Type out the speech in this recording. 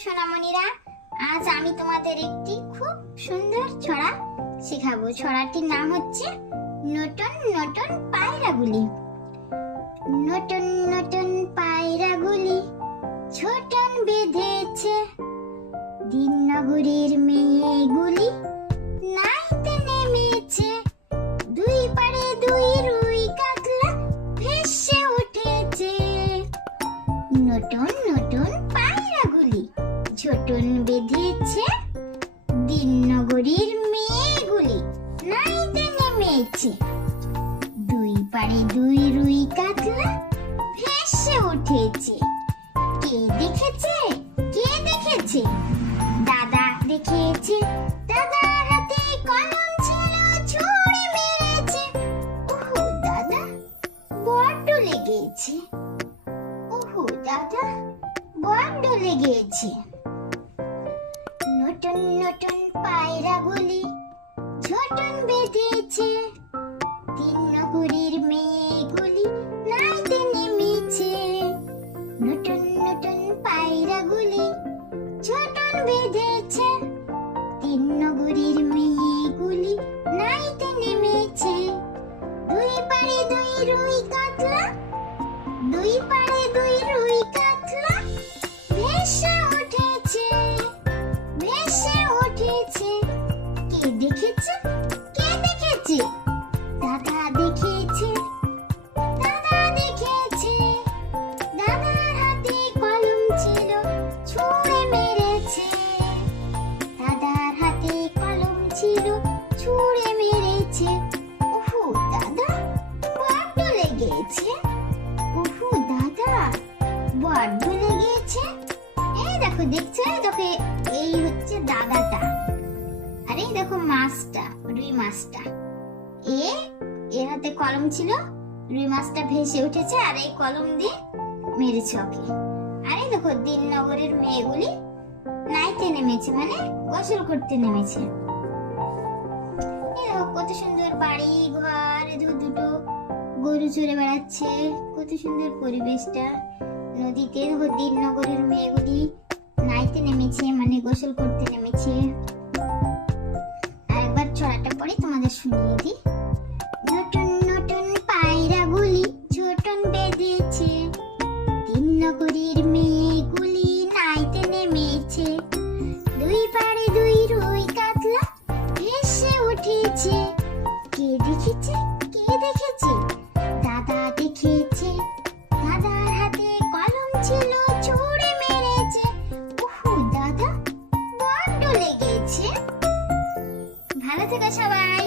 সোনামণিরা, আজ আমি তোমাদের একটি খুব সুন্দর ছড়া শেখাবো। ছড়াটির নাম হচ্ছে নতুন নতুন পায়রাগুলি। নতুন নতুন পায়রাগুলি ছোটন বেঁধেছে, দিন নগরীর মেয়েগুলি নাইতে নেমেছে। দুই পারে দুই রুই কাতলা ভেসে উঠেছে। নতুন নতুন পায়রাগুলি ছোটন বেঁধেছে, দিন নগরীর মেয়েগুলি নাইতে নেমেছে। দুই পারে দুই রুই কাতলা ভেসে উঠেছে। কে দেখেছে? কে দেখেছে? দাদা দেখেছে। দাদার হাতে কলম ছিল, ছুঁড়ে মেরেছে। ওহো দাদা, বড্ড লেগেছে। ওহো দাদা, বড্ড লেগেছে। নতুন নতুন পায়রাগুলি ছোটন বেঁধেছে, তিন নগরীর মেয়েগুলি নাইতে নেমেছে। নতুন নতুন পায়রাগুলি ছোটন বেঁধেছে, তিন নগরীর মেয়েগুলি নাইতে নেমেছে। দুই পারে দুই রুই কাতলা, দুই পারে দুই রুই কাতলা ভেসে উঠেছে, ভেসে উঠেছে। কে দেখেছে? কে দেখেছে? দাদা দেখেছে। দাদা দেখেছে। দাদার হাতে কলম ছিল, ছুঁড়ে মেরেছে। দাদার হাতে কলম ছিল, ছুঁড়ে মেরেছে। ওহো দাদা, বড্ড লেগেছে। ওহো দাদা, বড্ড লেগেছে। এই দেখো, দেখছো? এই দেখো, এই হচ্ছে দাদাটা, আর এই দেখো মাছটা, রুই মাছটা। এর হাতে কলম ছিল, রুই মাছটা ভেসে উঠেছে আর এই কলম দিয়ে মেরেছে ওকে। আর এই দেখো, দিন নগরের মেয়েগুলি নাইতে নেমেছে, মানে গোসল করতে নেমেছে। এই দেখো কত সুন্দর বাড়ি ঘর, দুটো গরু চড়ে বেড়াচ্ছে, কত সুন্দর পরিবেশটা। নদীতে দেখো দিন নগরের মেয়েগুলি নাইতে নেমেছে, মানে গোসল করতে নেমেছে। আর একবার ছড়াটা পড়ে তোমাদের শুনিয়ে দিই। নতুন নতুন পায়রাগুলি ছোটন বেঁধেছে, তিন নগরীর মেয়েগুলি নাইতে নেমেছে। দুই পারে দুই রুই কাতলা ভেসে উঠেছে। কে দেখেছে? কে দেখেছে? দাদা দেখেছে। দাদার হাতে কলম ছিল, ছুঁড়ে মেরেছে। ওহো দাদা, বড্ড লেগেছে। ভালো থেকো সবাই।